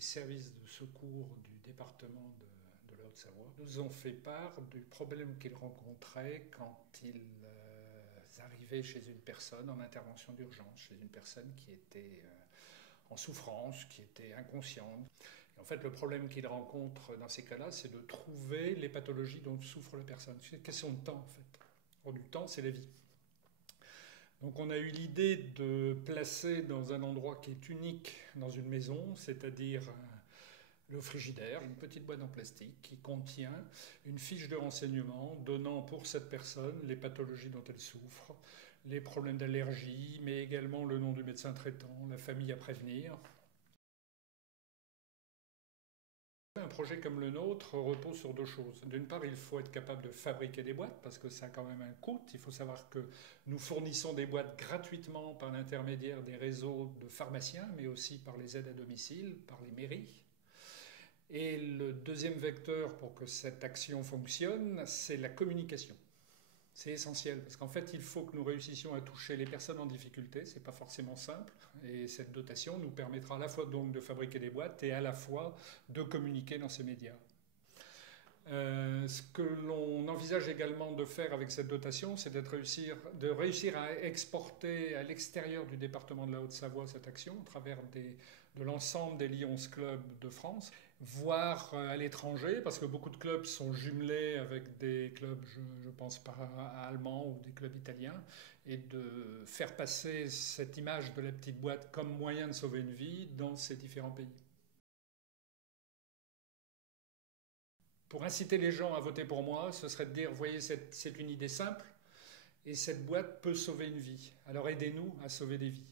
les services de secours du département de la Haute-Savoie nous ont fait part du problème qu'ils rencontraient quand ils arrivaient chez une personne en intervention d'urgence, chez une personne qui était en souffrance, qui était inconsciente. Et en fait, le problème qu'ils rencontrent dans ces cas-là, c'est de trouver les pathologies dont souffre la personne. C'est une question de temps, en fait. Or, du temps, c'est la vie. Donc on a eu l'idée de placer dans un endroit qui est unique dans une maison, c'est-à-dire le frigidaire, une petite boîte en plastique qui contient une fiche de renseignement donnant pour cette personne les pathologies dont elle souffre, les problèmes d'allergie, mais également le nom du médecin traitant, la famille à prévenir. Un projet comme le nôtre repose sur deux choses. D'une part, il faut être capable de fabriquer des boîtes parce que ça a quand même un coût. Il faut savoir que nous fournissons des boîtes gratuitement par l'intermédiaire des réseaux de pharmaciens, mais aussi par les aides à domicile, par les mairies. Et le deuxième vecteur pour que cette action fonctionne, c'est la communication. C'est essentiel parce qu'en fait, il faut que nous réussissions à toucher les personnes en difficulté. C'est pas forcément simple. Et cette dotation nous permettra à la fois donc de fabriquer des boîtes et à la fois de communiquer dans ces médias. Ce que l'on envisage également de faire avec cette dotation, c'est de réussir à exporter à l'extérieur du département de la Haute-Savoie cette action au travers de l'ensemble des Lions Clubs de France, voire à l'étranger, parce que beaucoup de clubs sont jumelés avec des clubs, je pense par allemands ou des clubs italiens, et de faire passer cette image de la petite boîte comme moyen de sauver une vie dans ces différents pays. Pour inciter les gens à voter pour moi, ce serait de dire, voyez, c'est une idée simple, et cette boîte peut sauver une vie. Alors aidez-nous à sauver des vies.